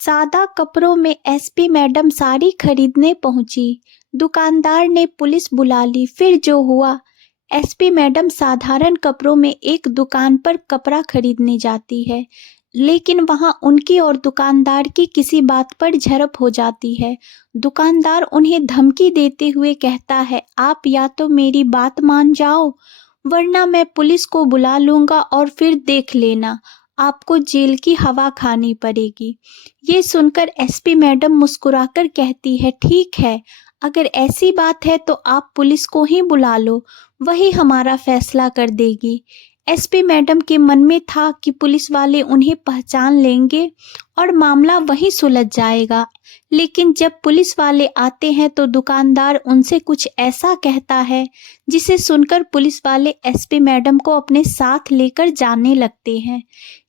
सादा कपड़ों में एसपी मैडम साड़ी खरीदने पहुंची। दुकानदार ने पुलिस बुला ली। फिर जो हुआ, एसपी मैडम साधारण कपड़ों में एक दुकान पर कपड़ा खरीदने जाती है, लेकिन वहां उनकी और दुकानदार की किसी बात पर झड़प हो जाती है। दुकानदार उन्हें धमकी देते हुए कहता है, आप या तो मेरी बात मान जाओ, वरना मैं पुलिस को बुला लूंगा और फिर देख लेना, आपको जेल की हवा खानी पड़ेगी। ये सुनकर एसपी मैडम मुस्कुराकर कहती है, ठीक है, अगर ऐसी बात है तो आप पुलिस को ही बुला लो, वही हमारा फैसला कर देगी। एसपी मैडम के मन में था कि पुलिस वाले उन्हें पहचान लेंगे और मामला वहीं सुलझ जाएगा, लेकिन जब पुलिस वाले आते हैं तो दुकानदार उनसे कुछ ऐसा कहता है जिसे सुनकर पुलिस वाले एसपी मैडम को अपने साथ लेकर जाने लगते हैं।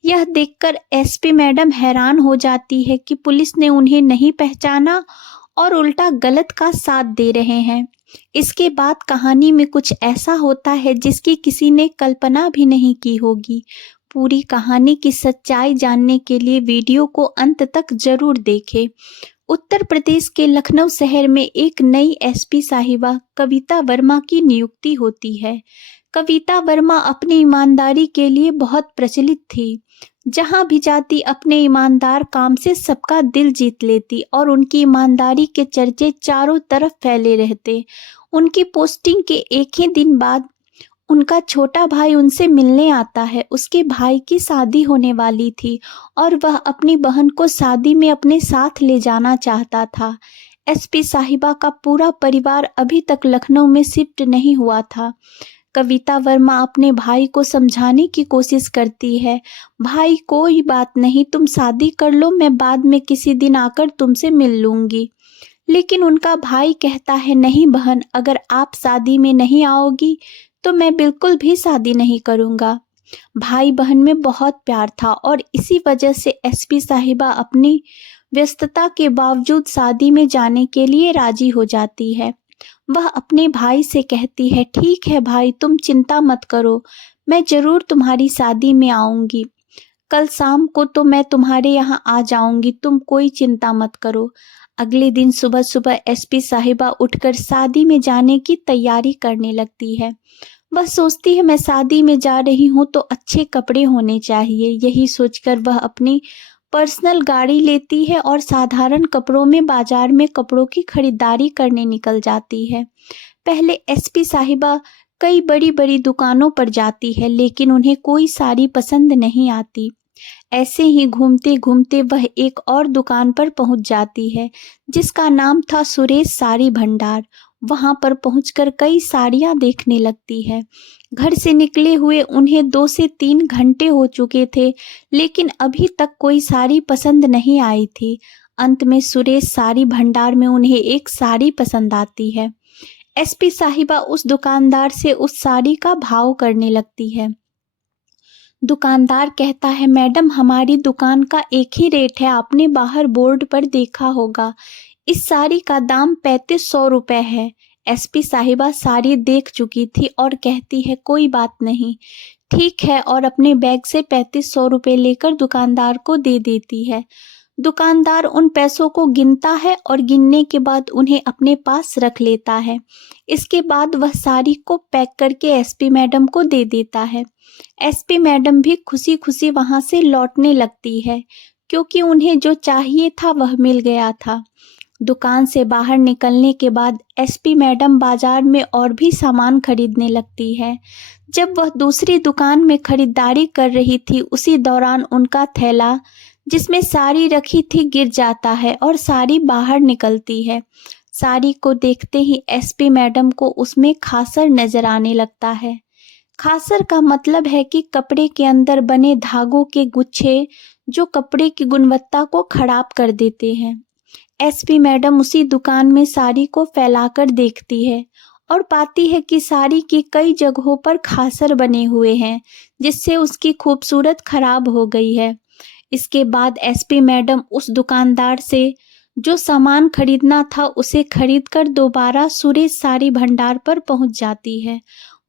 यह देखकर एसपी मैडम हैरान हो जाती है कि पुलिस ने उन्हें नहीं पहचाना और उल्टा गलत का साथ दे रहे हैं। इसके बाद कहानी में कुछ ऐसा होता है जिसकी किसी ने कल्पना भी नहीं की होगी। पूरी कहानी की सच्चाई जानने के लिए वीडियो को अंत तक जरूर देखें। उत्तर प्रदेश के लखनऊ शहर में एक नई एसपी साहिबा कविता वर्मा की नियुक्ति होती है। कविता वर्मा अपनी ईमानदारी के लिए बहुत प्रचलित थी। जहां भी जाती अपने ईमानदार काम से सबका दिल जीत लेती और उनकी ईमानदारी के चर्चे चारों तरफ फैले रहते। उनकी पोस्टिंग के एक ही दिन बाद उनका छोटा भाई उनसे मिलने आता है। उसके भाई की शादी होने वाली थी और वह अपनी बहन को शादी में अपने साथ ले जाना चाहता था। एसपी साहिबा का पूरा परिवार अभी तक लखनऊ में शिफ्ट नहीं हुआ था। कविता वर्मा अपने भाई को समझाने की कोशिश करती है, भाई कोई बात नहीं, तुम शादी कर लो, मैं बाद में किसी दिन आकर तुमसे मिल लूंगी। लेकिन उनका भाई कहता है, नहीं बहन, अगर आप शादी में नहीं आओगी तो मैं बिल्कुल भी शादी नहीं करूंगा। भाई बहन में बहुत प्यार था और इसी वजह से एसपी साहिबा अपनी व्यस्तता के बावजूद शादी में जाने के लिए राजी हो जाती है। वह अपने भाई से कहती है, ठीक है भाई, तुम चिंता मत करो, मैं जरूर तुम्हारी शादी में आऊंगी। कल शाम को तो मैं तुम्हारे यहाँ आ जाऊंगी, तुम कोई चिंता मत करो। अगले दिन सुबह सुबह एसपी साहिबा उठकर शादी में जाने की तैयारी करने लगती है। वह सोचती है, मैं शादी में जा रही हूँ तो अच्छे कपड़े होने चाहिए। यही सोचकर वह अपनी पर्सनल गाड़ी लेती है और साधारण कपड़ों में बाजार में कपड़ों की खरीदारी करने निकल जाती है। पहले एसपी साहिबा कई बड़ी बड़ी दुकानों पर जाती है, लेकिन उन्हें कोई साड़ी पसंद नहीं आती। ऐसे ही घूमते घूमते वह एक और दुकान पर पहुंच जाती है जिसका नाम था सुरेश साड़ी भंडार। वहां पर पहुंचकर कई साड़ियां देखने लगती है। घर से निकले हुए उन्हें 2 से 3 घंटे हो चुके थे, लेकिन अभी तक कोई साड़ी पसंद नहीं आई थी। अंत में सुरेश साड़ी भंडार में उन्हें एक साड़ी पसंद आती है। एसपी साहिबा उस दुकानदार से उस साड़ी का भाव करने लगती है। दुकानदार कहता है, मैडम, हमारी दुकान का एक ही रेट है, आपने बाहर बोर्ड पर देखा होगा। इस साड़ी का दाम 3500 रुपए है। एसपी साहिबा साड़ी देख चुकी थी और कहती है, कोई बात नहीं, ठीक है, और अपने बैग से 3500 रुपए लेकर दुकानदार को दे देती है। दुकानदार उन पैसों को गिनता है और गिनने के बाद उन्हें अपने पास रख लेता है। इसके बाद वह साड़ी को पैक करके एसपी मैडम को दे देता है। एसपी मैडम भी खुशी खुशी वहां से लौटने लगती है, क्योंकि उन्हें जो चाहिए था वह मिल गया था। दुकान से बाहर निकलने के बाद एसपी मैडम बाजार में और भी सामान खरीदने लगती है। जब वह दूसरी दुकान में खरीदारी कर रही थी, उसी दौरान उनका थैला जिसमें साड़ी रखी थी गिर जाता है और साड़ी बाहर निकलती है। साड़ी को देखते ही एसपी मैडम को उसमें खासर नजर आने लगता है। खासर का मतलब है कि कपड़े के अंदर बने धागों के गुच्छे जो कपड़े की गुणवत्ता को खराब कर देते हैं। एसपी मैडम उसी दुकान में साड़ी को फैलाकर देखती है और पाती है कि साड़ी की कई जगहों पर खासर बने हुए हैं, जिससे उसकी खूबसूरत खराब हो गई है। इसके बाद एसपी मैडम उस दुकानदार से जो सामान खरीदना था उसे खरीदकर दोबारा सुरेश साड़ी भंडार पर पहुंच जाती है।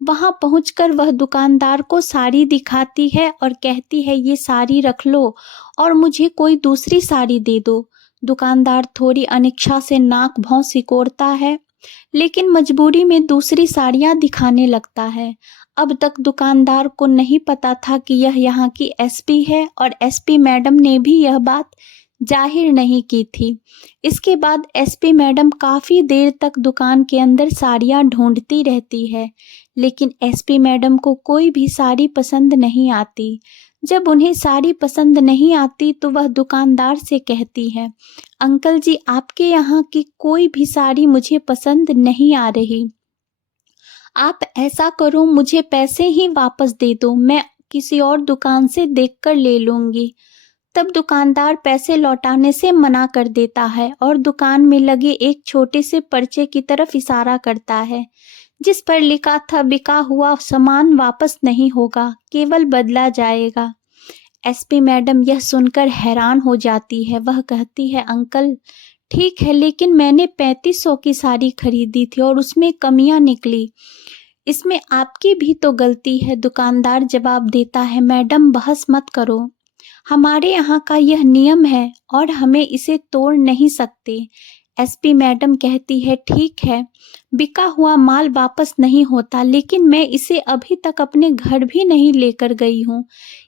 वहां पहुंचकर वह दुकानदार को साड़ी दिखाती है और कहती है, ये साड़ी रख लो और मुझे कोई दूसरी साड़ी दे दो। दुकानदार थोड़ी अनिच्छा से नाक भौं सिकोड़ता है, लेकिन मजबूरी में दूसरी साड़ियां दिखाने लगता है। अब तक दुकानदार को नहीं पता था कि यह यहाँ की एसपी है और एसपी मैडम ने भी यह बात जाहिर नहीं की थी। इसके बाद एसपी मैडम काफी देर तक दुकान के अंदर साड़ियां ढूंढती रहती है, लेकिन एसपी मैडम को कोई भी साड़ी पसंद नहीं आती। जब उन्हें साड़ी पसंद नहीं आती तो वह दुकानदार से कहती है, अंकल जी, आपके यहाँ की कोई भी साड़ी मुझे पसंद नहीं आ रही। आप ऐसा करो, मुझे पैसे ही वापस दे दो, मैं किसी और दुकान से देखकर ले लूंगी। तब दुकानदार पैसे लौटाने से मना कर देता है और दुकान में लगे एक छोटे से पर्चे की तरफ इशारा करता है, जिस पर लिखा था, बिका हुआ सामान वापस नहीं होगा, केवल बदला जाएगा। एसपी मैडम यह सुनकर हैरान हो जाती है। वह कहती है, अंकल ठीक है, लेकिन मैंने 3500 की साड़ी खरीदी थी और उसमें कमियां निकली, इसमें आपकी भी तो गलती है। दुकानदार जवाब देता है, मैडम बहस मत करो, हमारे यहाँ का यह नियम है और हमें इसे तोड़ नहीं सकते। एसपी मैडम कहती है, ठीक है, बिका हुआ माल वापस नहीं होता, लेकिन मैं इसे अभी तक अपने घर भी नहीं लेकर गई हूँ।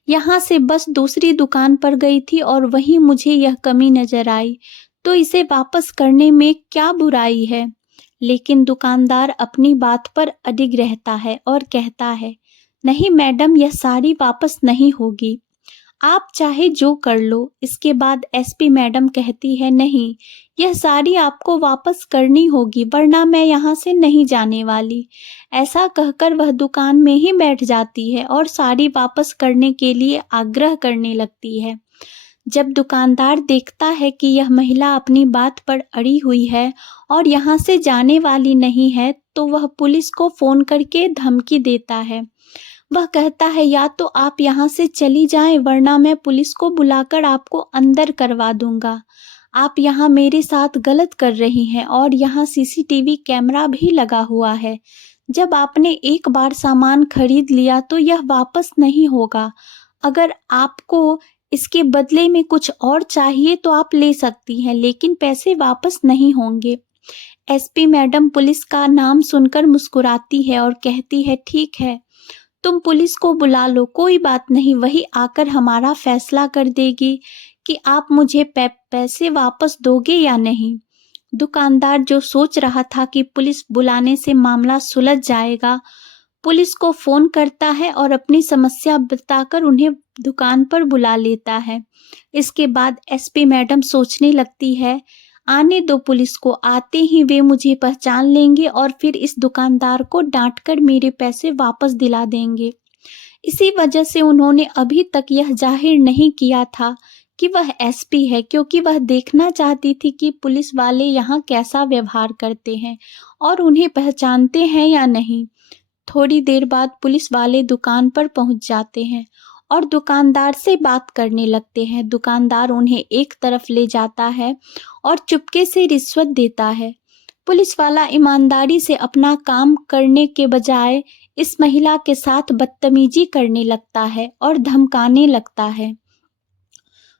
यहाँ से बस दूसरी दुकान पर गई थी और वहीं मुझे यह कमी नजर आई, तो इसे वापस करने में क्या बुराई है। लेकिन दुकानदार अपनी बात पर अडिग रहता है और कहता है, नहीं मैडम, यह साड़ी वापस नहीं होगी, आप चाहे जो कर लो। इसके बाद एसपी मैडम कहती है, नहीं, यह साड़ी आपको वापस करनी होगी, वरना मैं यहाँ से नहीं जाने वाली। ऐसा कहकर वह दुकान में ही बैठ जाती है और साड़ी वापस करने के लिए आग्रह करने लगती है। जब दुकानदार देखता है कि यह महिला अपनी बात पर अड़ी हुई है और यहाँ से जाने वाली नहीं है, तो वह पुलिस को फोन करके धमकी देता है। वह कहता है, या तो आप यहाँ से चली जाएं, वरना मैं पुलिस को बुलाकर आपको अंदर करवा दूंगा। आप यहाँ मेरे साथ गलत कर रही हैं और यहाँ सीसीटीवी कैमरा भी लगा हुआ है। जब आपने एक बार सामान खरीद लिया तो यह वापस नहीं होगा। अगर आपको इसके बदले में कुछ और चाहिए तो आप ले सकती हैं, लेकिन पैसे वापस नहीं होंगे। एसपी मैडम पुलिस का नाम सुनकर मुस्कुराती है और कहती है, ठीक है, तुम पुलिस को बुला लो, कोई बात नहीं, वही आकर हमारा फैसला कर देगी कि आप मुझे पैसे वापस दोगे या नहीं। दुकानदार, जो सोच रहा था कि पुलिस बुलाने से मामला सुलझ जाएगा, पुलिस को फोन करता है और अपनी समस्या बताकर उन्हें दुकान पर बुला लेता है। इसके बाद एसपी मैडम सोचने लगती है, आने दो पुलिस को, आते ही वे मुझे पहचान लेंगे और फिर इस दुकानदार को डांटकर मेरे पैसे वापस दिला देंगे। इसी वजह से उन्होंने अभी तक यह जाहिर नहीं किया था कि वह एसपी है, क्योंकि वह देखना चाहती थी कि पुलिस वाले यहाँ कैसा व्यवहार करते हैं और उन्हें पहचानते हैं या नहीं। थोड़ी देर बाद पुलिस वाले दुकान पर पहुंच जाते हैं और दुकानदार से बात करने लगते हैं। दुकानदार उन्हें एक तरफ ले जाता है और चुपके से रिश्वत देता है। पुलिस वाला ईमानदारी से अपना काम करने के बजाय इस महिला के साथ बदतमीजी करने लगता है और धमकाने लगता है।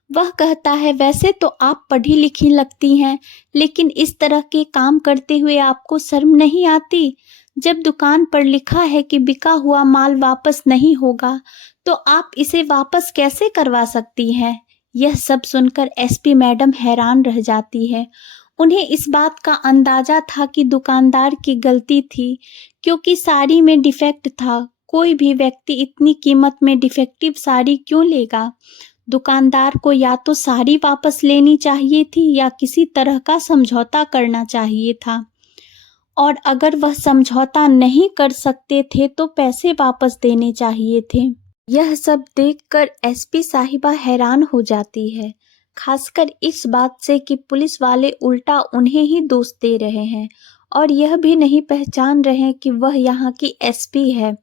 वह कहता है, वैसे तो आप पढ़ी लिखी लगती हैं, लेकिन इस तरह के काम करते हुए आपको शर्म नहीं आती? जब दुकान पर लिखा है कि बिका हुआ माल वापस नहीं होगा, तो आप इसे वापस कैसे करवा सकती हैं? यह सब सुनकर एसपी मैडम हैरान रह जाती है। उन्हें इस बात का अंदाजा था कि दुकानदार की गलती थी, क्योंकि साड़ी में डिफेक्ट था। कोई भी व्यक्ति इतनी कीमत में डिफेक्टिव साड़ी क्यों लेगा? दुकानदार को या तो साड़ी वापस लेनी चाहिए थी या किसी तरह का समझौता करना चाहिए था, और अगर वह समझौता नहीं कर सकते थे तो पैसे वापस देने चाहिए थे। यह सब देखकर एसपी साहिबा हैरान हो जाती है, खासकर इस बात से कि पुलिस वाले उल्टा उन्हें ही दोष दे रहे हैं और यह भी नहीं पहचान रहे कि वह यहाँ की एसपी है।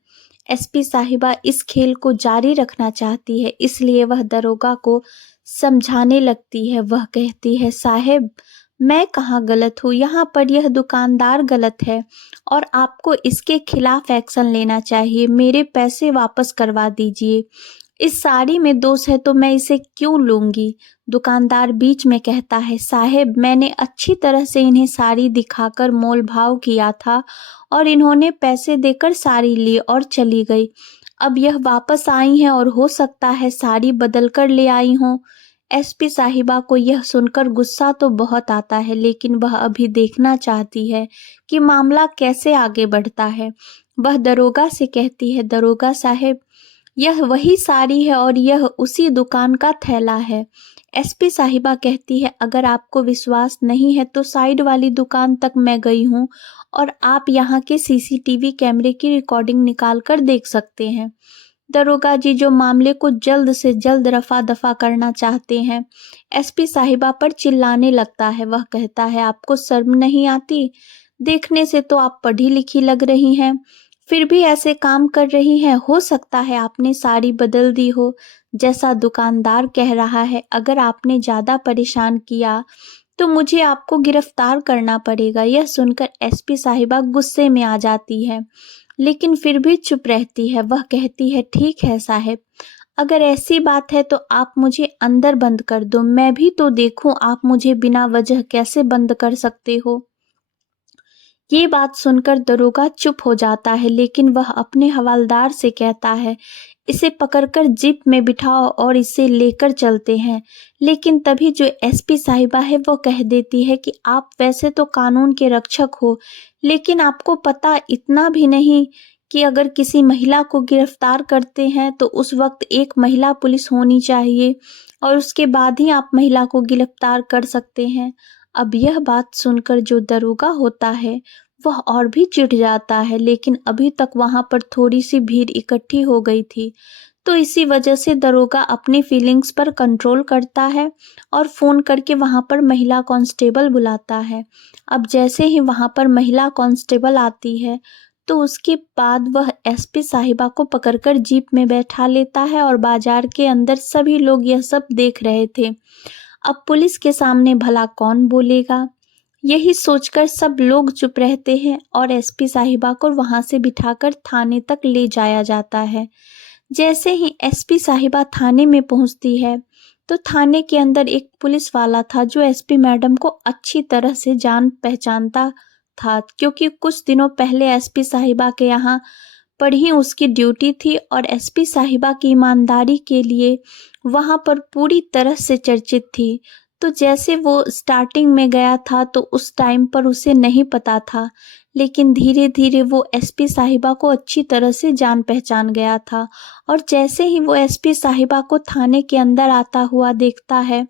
एसपी साहिबा इस खेल को जारी रखना चाहती है, इसलिए वह दरोगा को समझाने लगती है। वह कहती है, साहब, मैं कहाँ गलत हूँ, यहाँ पर यह दुकानदार गलत है और आपको इसके खिलाफ एक्शन लेना चाहिए। मेरे पैसे वापस करवा दीजिए। इस साड़ी में दोष है तो मैं इसे क्यों लूंगी? दुकानदार बीच में कहता है, साहेब मैंने अच्छी तरह से इन्हें साड़ी दिखाकर मोल भाव किया था और इन्होंने पैसे देकर साड़ी ली और चली गई। अब यह वापस आई हैं और हो सकता है साड़ी बदल कर ले आई हों। एसपी साहिबा को यह सुनकर गुस्सा तो बहुत आता है, लेकिन वह अभी देखना चाहती है कि मामला कैसे आगे बढ़ता है। वह दरोगा से कहती है, दरोगा साहब यह वही साड़ी है और यह उसी दुकान का थैला है। एसपी साहिबा कहती है, अगर आपको विश्वास नहीं है तो साइड वाली दुकान तक मैं गई हूँ और आप यहाँ के सीसीटीवी कैमरे की रिकॉर्डिंग निकाल कर देख सकते हैं। दरोगा जी जो मामले को जल्द से जल्द रफा दफा करना चाहते हैं, एसपी साहिबा पर चिल्लाने लगता है। वह कहता है, आपको शर्म नहीं आती? देखने से तो आप पढ़ी लिखी लग रही हैं, फिर भी ऐसे काम कर रही हैं। हो सकता है आपने साड़ी बदल दी हो, जैसा दुकानदार कह रहा है। अगर आपने ज्यादा परेशान किया तो मुझे आपको गिरफ्तार करना पड़ेगा। यह सुनकर एसपी साहिबा गुस्से में आ जाती है, लेकिन फिर भी चुप रहती है। वह कहती है, ठीक है साहब, अगर ऐसी बात है तो आप मुझे अंदर बंद कर दो, मैं भी तो देखूं आप मुझे बिना वजह कैसे बंद कर सकते हो। ये बात सुनकर दरोगा चुप हो जाता है, लेकिन वह अपने हवलदार से कहता है, इसे पकड़कर जीप में बिठाओ और इसे लेकर चलते हैं। लेकिन तभी जो एसपी साहिबा है वो कह देती है कि आप वैसे तो कानून के रक्षक हो, लेकिन आपको पता इतना भी नहीं कि अगर किसी महिला को गिरफ्तार करते हैं तो उस वक्त एक महिला पुलिस होनी चाहिए और उसके बाद ही आप महिला को गिरफ्तार कर सकते हैं। अब यह बात सुनकर जो दरोगा होता है वह और भी चिढ़ जाता है, लेकिन अभी तक वहां पर थोड़ी सी भीड़ इकट्ठी हो गई थी, तो इसी वजह से दरोगा अपनी फीलिंग्स पर कंट्रोल करता है और फोन करके वहां पर महिला कांस्टेबल बुलाता है। अब जैसे ही वहां पर महिला कांस्टेबल आती है तो उसके बाद वह एसपी साहिबा को पकड़कर जीप में बैठा लेता है और बाजार के अंदर सभी लोग यह सब देख रहे थे। अब पुलिस के सामने भला कौन बोलेगा, यही सोचकर सब लोग चुप रहते हैं और एसपी साहिबा को वहां से बिठाकर थाने तक ले जाया जाता है। जैसे ही एसपी साहिबा थाने में पहुंचती है तो थाने के अंदर एक पुलिस वाला था जो एसपी मैडम को अच्छी तरह से जान पहचानता था, क्योंकि कुछ दिनों पहले एसपी साहिबा के यहाँ पर ही उसकी ड्यूटी थी और एसपी साहिबा की ईमानदारी के लिए वहां पर पूरी तरह से चर्चित थी। तो जैसे वो स्टार्टिंग में गया था तो उस टाइम पर उसे नहीं पता था, लेकिन धीरे धीरे वो एसपी साहिबा को अच्छी तरह से जान पहचान गया था। और जैसे ही वो एसपी साहिबा को थाने के अंदर आता हुआ देखता है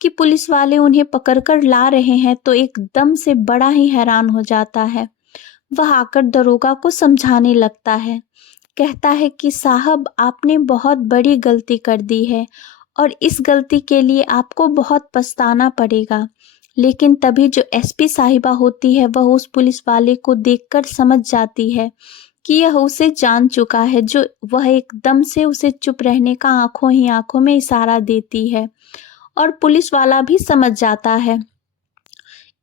कि पुलिस वाले उन्हें पकड़कर ला रहे हैं तो एकदम से बड़ा ही हैरान हो जाता है। वह आकर दरोगा को समझाने लगता है, कहता है कि साहब आपने बहुत बड़ी गलती कर दी है और इस गलती के लिए आपको बहुत पछताना पड़ेगा। लेकिन तभी जो एसपी साहिबा होती है वह उस पुलिस वाले को देखकर समझ जाती है कि यह उसे जान चुका है, जो वह एकदम से उसे चुप रहने का आंखों ही आंखों में इशारा देती है और पुलिस वाला भी समझ जाता है।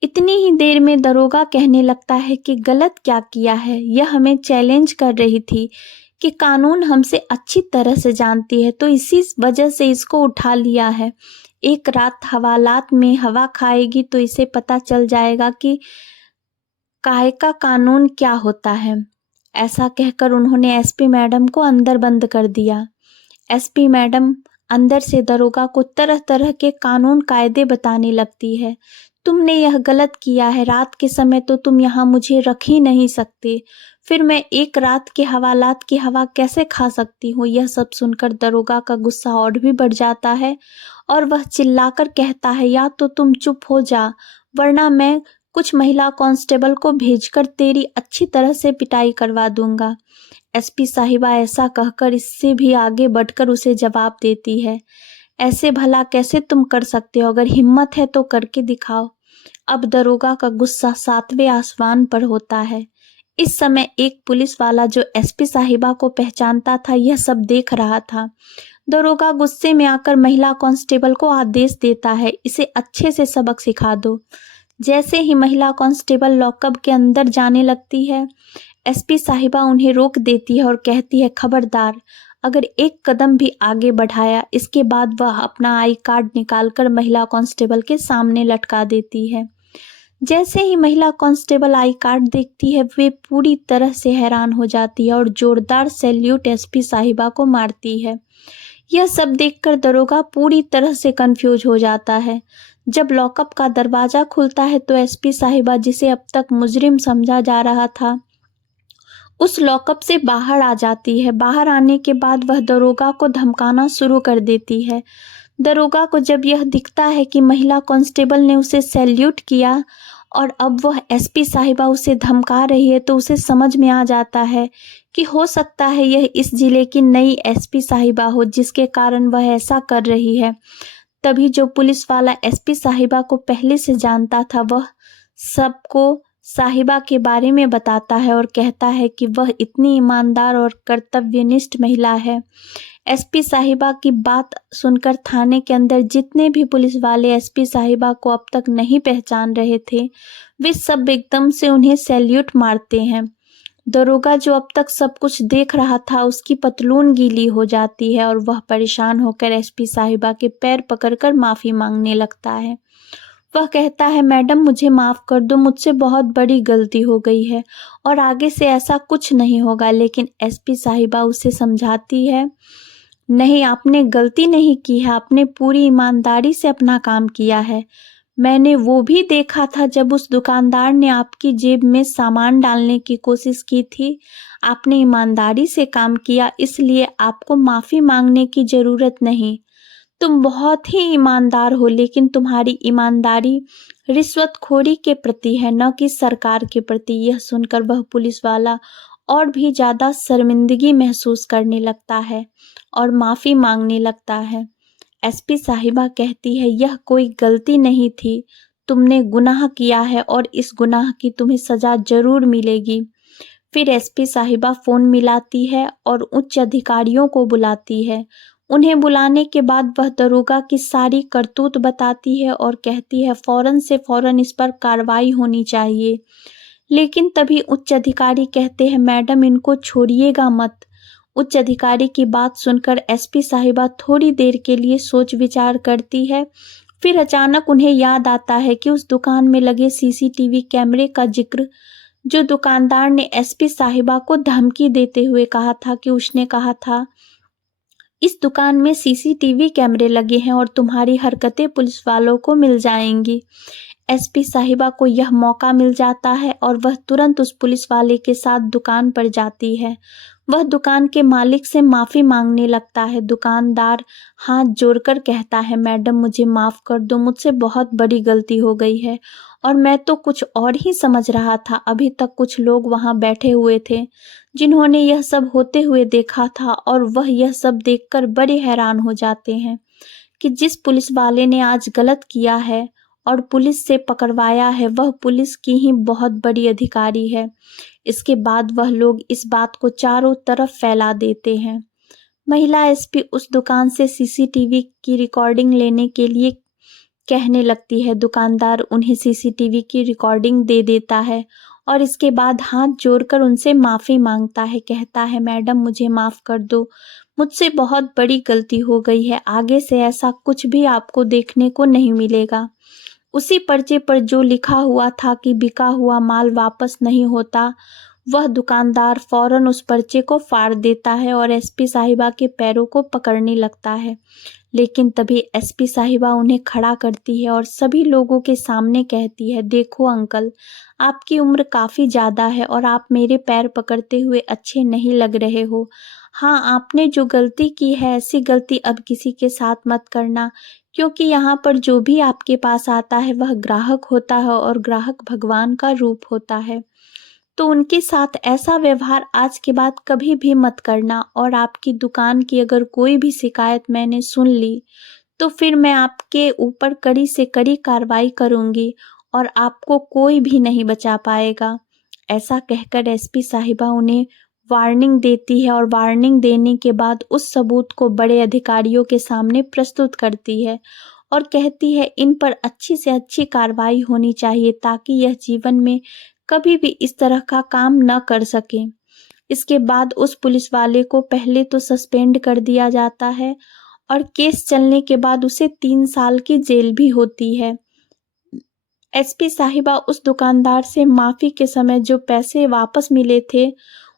इतनी ही देर में दरोगा कहने लगता है कि गलत क्या किया है, यह हमें चैलेंज कर रही थी कि कानून हमसे अच्छी तरह से जानती है तो इसी वजह से इसको उठा लिया है। एक रात हवालात में हवा खाएगी तो इसे पता चल जाएगा कि कायका कानून क्या होता है। ऐसा कहकर उन्होंने एसपी मैडम को अंदर बंद कर दिया। एसपी मैडम अंदर से दरोगा को तरह तरह के कानून कायदे बताने लगती है। तुमने यह गलत किया है, रात के समय तो तुम यहाँ मुझे रख ही नहीं सकते, फिर मैं एक रात के हवालात की हवा कैसे खा सकती हूँ। यह सब सुनकर दरोगा का गुस्सा और भी बढ़ जाता है और वह चिल्लाकर कहता है, या तो तुम चुप हो जा वरना मैं कुछ महिला कांस्टेबल को भेजकर तेरी अच्छी तरह से पिटाई करवा दूंगा। एसपी साहिबा ऐसा कहकर इससे भी आगे बढ़कर उसे जवाब देती है, ऐसे भला कैसे तुम कर सकते हो, अगर हिम्मत है तो करके दिखाओ। अब दरोगा का गुस्सा सातवें आसमान पर होता है। इस समय एक पुलिस वाला जो एसपी साहिबा को पहचानता था यह सब देख रहा था। दरोगा गुस्से में आकर महिला कांस्टेबल को आदेश देता है, इसे अच्छे से सबक सिखा दो। जैसे ही महिला कांस्टेबल लॉकअप के अंदर जाने लगती है, एसपी साहिबा उन्हें रोक देती है और कहती है, खबरदार, अगर एक कदम भी आगे बढ़ाया। इसके बाद वह अपना आई कार्ड निकालकर महिला कांस्टेबल के सामने लटका देती है। जैसे ही महिला कांस्टेबल आई कार्ड देखती है, वे पूरी तरह से हैरान हो जाती है और जोरदार सैल्यूट एसपी साहिबा को मारती है। यह सब देखकर दरोगा पूरी तरह से कंफ्यूज हो जाता है। जब लॉकअप का दरवाजा खुलता है तो एसपी साहिबा, जिसे अब तक मुजरिम समझा जा रहा था, उस लॉकअप से बाहर आ जाती है। बाहर आने के बाद वह दरोगा को धमकाना शुरू कर देती है। दरोगा को जब यह दिखता है कि महिला कांस्टेबल ने उसे सैल्यूट किया और अब वह एसपी साहिबा उसे धमका रही है, तो उसे समझ में आ जाता है कि हो सकता है यह इस जिले की नई एसपी साहिबा हो, जिसके कारण वह ऐसा कर रही है। तभी जो पुलिस वाला एसपी साहिबा को पहले से जानता था, वह सबको साहिबा के बारे में बताता है और कहता है कि वह इतनी ईमानदार और कर्तव्यनिष्ठ महिला है। एसपी साहिबा की बात सुनकर थाने के अंदर जितने भी पुलिस वाले एसपी साहिबा को अब तक नहीं पहचान रहे थे, वे सब एकदम से उन्हें सैल्यूट मारते हैं। दरोगा, जो अब तक सब कुछ देख रहा था, उसकी पतलून गीली हो जाती है और वह परेशान होकर एसपी साहिबा के पैर पकड़कर माफी मांगने लगता है। वह कहता है, मैडम, मुझे माफ़ कर दो, मुझसे बहुत बड़ी गलती हो गई है और आगे से ऐसा कुछ नहीं होगा। लेकिन एसपी साहिबा उसे समझाती है, नहीं, आपने गलती नहीं की है, आपने पूरी ईमानदारी से अपना काम किया है। मैंने वो भी देखा था जब उस दुकानदार ने आपकी जेब में सामान डालने की कोशिश की थी। आपने ईमानदारी से काम किया, इसलिए आपको माफ़ी मांगने की ज़रूरत नहीं। तुम बहुत ही ईमानदार हो, लेकिन तुम्हारी ईमानदारी रिश्वतखोरी के प्रति है, न कि सरकार के प्रति। यह सुनकर वह पुलिस वाला और भी ज़्यादा शर्मिंदगी महसूस करने लगता है और माफ़ी मांगने लगता है। एसपी साहिबा कहती है, यह कोई गलती नहीं थी, तुमने गुनाह किया है और इस गुनाह की तुम्हें सज़ा ज़रूर मिलेगी। फिर एसपी साहिबा फ़ोन मिलाती है और उच्च अधिकारियों को बुलाती है। उन्हें बुलाने के बाद वह दरोगा की सारी करतूत बताती है और कहती है, फ़ौरन से फ़ौरन इस पर कार्रवाई होनी चाहिए। लेकिन तभी उच्च अधिकारी कहते हैं, मैडम, इनको छोड़िएगा मत। उच्च अधिकारी की बात सुनकर एसपी साहिबा थोड़ी देर के लिए सोच विचार करती है। फिर अचानक उन्हें याद आता है कि उस दुकान में लगे सीसीटीवी कैमरे का जिक्र, जो दुकानदार ने एसपी साहिबा को धमकी देते हुए कहा था कि उसने कहा था, इस दुकान में सीसीटीवी कैमरे लगे हैं और तुम्हारी हरकतें पुलिस वालों को मिल जाएंगी। एसपी साहिबा को यह मौका मिल जाता है और वह तुरंत उस पुलिस वाले के साथ दुकान पर जाती है। वह दुकान के मालिक से माफ़ी मांगने लगता है। दुकानदार हाथ जोड़कर कहता है, मैडम, मुझे माफ़ कर दो, मुझसे बहुत बड़ी गलती हो गई है और मैं तो कुछ और ही समझ रहा था। अभी तक कुछ लोग वहाँ बैठे हुए थे जिन्होंने यह सब होते हुए देखा था और वह यह सब देखकर बड़े हैरान हो जाते हैं कि जिस पुलिस वाले ने आज गलत किया है और पुलिस से पकड़वाया है, वह पुलिस की ही बहुत बड़ी अधिकारी है। इसके बाद वह लोग इस बात को चारों तरफ फैला देते हैं। महिला एसपी उस दुकान से सीसीटीवी की रिकॉर्डिंग लेने के लिए कहने लगती है। दुकानदार उन्हें सीसीटीवी की रिकॉर्डिंग दे देता है और इसके बाद हाथ जोड़कर उनसे माफ़ी मांगता है। कहता है, मैडम, मुझे माफ़ कर दो, मुझसे बहुत बड़ी गलती हो गई है। आगे से ऐसा कुछ भी आपको देखने को नहीं मिलेगा। उसी पर्चे पर जो लिखा हुआ था कि बिका हुआ माल वापस नहीं होता, वह दुकानदार फौरन उस पर्चे को फाड़ देता है और एसपी साहिबा के पैरों को पकड़ने लगता है। लेकिन तभी एसपी साहिबा उन्हें खड़ा करती है और सभी लोगों के सामने कहती है, देखो अंकल, आपकी उम्र काफ़ी ज़्यादा है और आप मेरे पैर पकड़ते हुए अच्छे नहीं लग रहे हो। हाँ, आपने जो गलती की है, ऐसी गलती अब किसी के साथ मत करना, क्योंकि यहाँ पर जो भी आपके पास आता है वह ग्राहक होता है और ग्राहक भगवान का रूप होता है। तो उनके साथ ऐसा व्यवहार आज के बाद कभी भी मत करना और आपकी दुकान की अगर कोई भी शिकायत मैंने सुन ली तो फिर मैं आपके ऊपर कड़ी से कड़ी कार्रवाई करूंगी और आपको कोई भी नहीं बचा पाएगा। ऐसा कहकर एसपी साहिबा उन्हें वार्निंग देती है और वार्निंग देने के बाद उस सबूत को बड़े अधिकारियों के सामने प्रस्तुत करती है और कहती है इन पर अच्छी से अच्छी कार्रवाई होनी चाहिए ताकि यह जीवन में कभी भी इस तरह का काम न कर सके। इसके बाद उस पुलिस वाले को पहले तो सस्पेंड कर दिया जाता है और केस चलने के बाद उसे 3 साल की जेल भी होती है। एसपी साहिबा उस दुकानदार से माफी के समय जो पैसे वापस मिले थे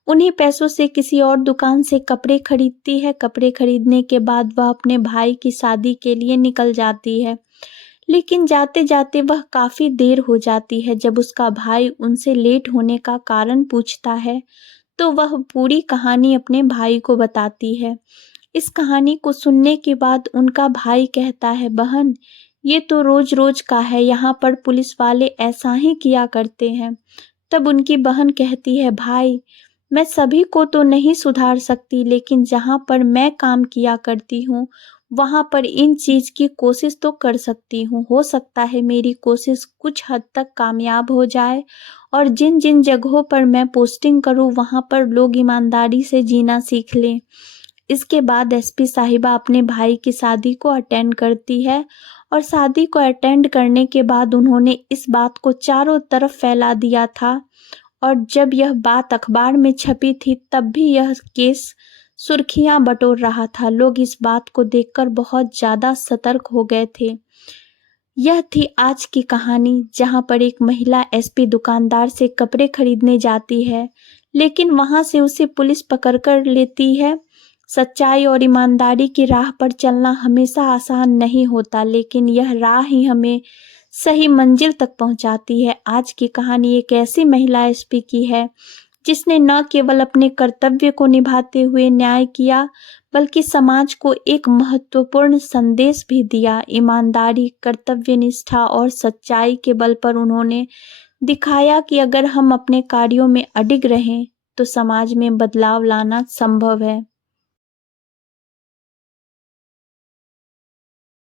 उन्हीं पैसों से किसी और दुकान से कपड़े खरीदती है। कपड़े खरीदने के बाद वह अपने भाई की शादी के लिए निकल जाती है, लेकिन जाते जाते वह काफी देर हो जाती है। जब उसका भाई उनसे लेट होने का कारण पूछता है तो वह पूरी कहानी अपने भाई को बताती है। इस कहानी को सुनने के बाद उनका भाई कहता है, बहन ये तो रोज रोज का है, यहाँ पर पुलिस वाले ऐसा ही किया करते हैं। तब उनकी बहन कहती है, भाई मैं सभी को तो नहीं सुधार सकती, लेकिन जहाँ पर मैं काम किया करती हूँ वहाँ पर इन चीज की कोशिश तो कर सकती हूँ। हो सकता है मेरी कोशिश कुछ हद तक कामयाब हो जाए और जिन जिन जगहों पर मैं पोस्टिंग करूँ वहाँ पर लोग ईमानदारी से जीना सीख लें। इसके बाद एसपी साहिबा अपने भाई की शादी को अटेंड करती है और शादी को अटेंड करने के बाद उन्होंने इस बात को चारों तरफ फैला दिया था और जब यह बात अखबार में छपी थी तब भी यह केस सुर्खियां बटोर रहा था। लोग इस बात को देखकर बहुत ज्यादा सतर्क हो गए थे। यह थी आज की कहानी, जहां पर एक महिला एसपी दुकानदार से कपड़े खरीदने जाती है, लेकिन वहां से उसे पुलिस पकड़ कर लेती है। सच्चाई और ईमानदारी की राह पर चलना हमेशा आसान नहीं होता, लेकिन यह राह ही हमें सही मंजिल तक पहुंचाती है। आज की कहानी एक ऐसी महिला एसपी की है जिसने न केवल अपने कर्तव्य को निभाते हुए न्याय किया, बल्कि समाज को एक महत्वपूर्ण संदेश भी दिया। ईमानदारी, कर्तव्यनिष्ठा और सच्चाई के बल पर उन्होंने दिखाया कि अगर हम अपने कार्यों में अडिग रहें तो समाज में बदलाव लाना संभव है।